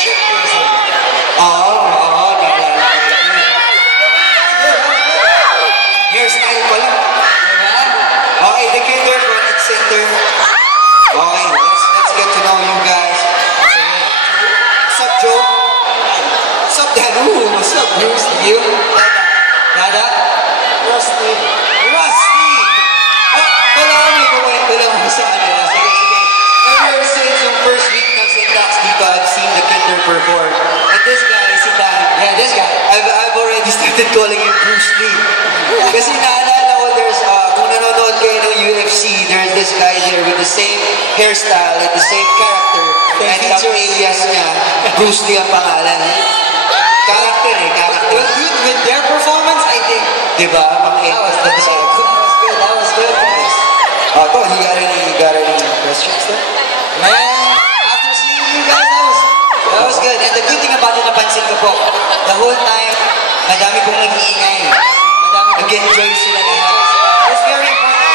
Oo, naalala ko. Hairstyle pa lang. Okay, the kinder front and center. Okay, let's get to know you guys. What's up, Joe? What's up, Dadu? What's up, Bruce? You? Dada? Rusty. Rusty! Oh, kailangan may kumwento lang mo sa kanila. Sige. Ever since yung first week ng Syntax dito, I've seen the kinder perform. And this guy, si Dan. Yeah, this guy. I've already started calling him Bruce Lee. Kasi naalala ko, kung nanonood kayo ng UFC, there's this guy there with the same hairstyle and the same character. And ang alias niya, Bruce Lee ang pangalan. Character. Well, good with their performance, I think. Diba? That was good, guys. Oh, you got any questions there? Man, after seeing you guys, that was good. And the good thing about it, napansin ko po, the whole time, madami pong nag-iingay. Nag-enjoy sila lahat. It's very important.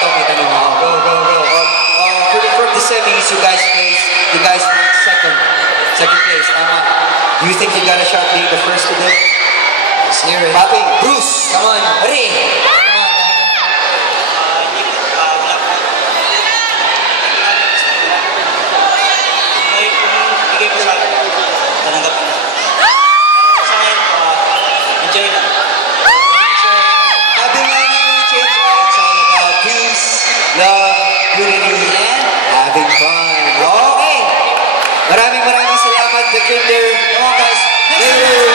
May tanong ako. Go. For the semis, you guys went second place. Tama. Do you think you got a shot being the first today? Let's hear it. Papi, Bruce, Come on. Ray. Sabi nga ni Church, it's all about peace, love, unity, and having fun. Okay. Maraming salamat, The Kinder. Come on, guys. Next Later.